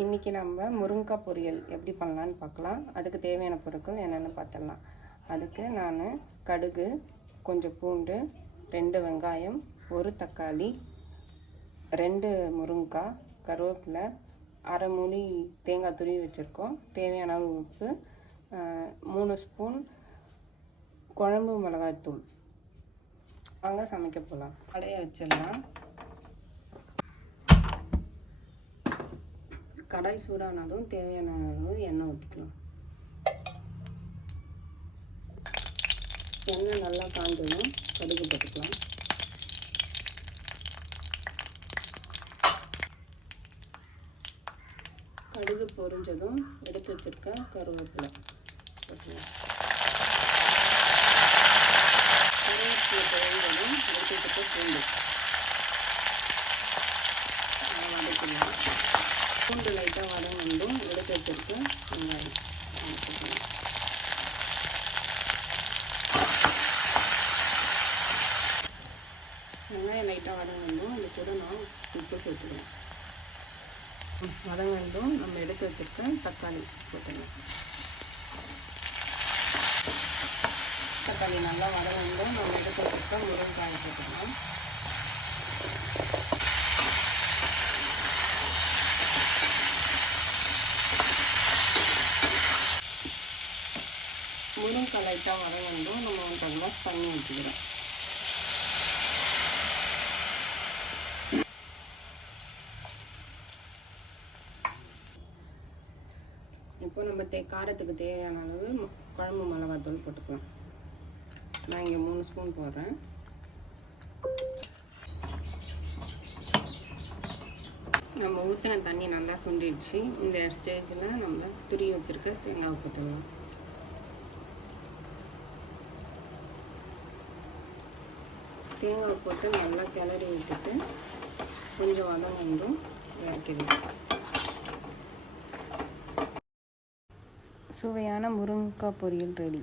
இன்றைக்கி நம்ம முருங்கைக்காய் பொரியல் எப்படி பண்ணலான்னு பார்க்கலாம். அதுக்கு தேவையான பொருட்கள் என்னென்னு பார்த்துடலாம். அதுக்கு நான் கடுகு, கொஞ்சம் பூண்டு, 2 வெங்காயம், 1 தக்காளி, 2 முருங்கைக்காய், கருவேப்பிலை, அரை மூடி தேங்காய் துருவி வச்சுருக்கோம், தேவையான அளவு உப்பு, 3 ஸ்பூன் குழம்பு மிளகாய்த்தூள். வாங்க சமைக்க போகலாம். கடையை வச்சிடலாம். கடாய் சூடானதும் தேவையான அளவு எண்ணெய் ஊற்றிக்கலாம். எண்ணெய் நல்லா காஞ்சதும் கடுகு போட்டுக்கலாம். கடுகு பொரிஞ்சதும் எடுத்து வச்சிருக்க கருவேப்பிலை போட்டுக்கலாம். கருவேப்பிலை பொரிஞ்சதும் எடுத்து வச்சிருக்க பூண்டு வதக்கலாம். பூண்டு லைட்டாக வதங்கணும் எடுத்து வச்சிருக்க வெங்காயம் போட்டுக்கலாம். வெங்காயம் லைட்டாக வதங்கணும், அது கூட நான் உப்பு சேர்த்துக்கலாம். வதங்கணும் நம்ம எடுத்து வச்சிருக்க தக்காளி போட்டுக்கலாம். தக்காளி நல்லா வதங்கணும் நம்ம எடுத்து வச்சிருக்க முருங்கைக்காயை போட்டுக்கலாம். முருங்கைக்காய் லைட்டாக வதங்கணும் நம்ம 1 கிளாஸ் தண்ணி ஊற்றிக்கிறோம். இப்போ நம்ம காரத்துக்கு தேவையான அளவு குழம்பு மிளகாத்தூள் போட்டுக்கலாம். நான் இங்கே 3 ஸ்பூன் போடுறேன். நம்ம ஊற்றின தண்ணி நல்லா சுண்டிடுச்சு. இந்த ஸ்டேஜில் நம்ம துருவி வச்சுருக்க தேங்காய் போட்டுடலாம். தேங்காய் போட்டு நல்லா கிளறி விட்டுட்டு கொஞ்சம் வதங்கணும் இறக்கிடலாம். சுவையான முருங்கைக்காய் பொரியல் ரெடி.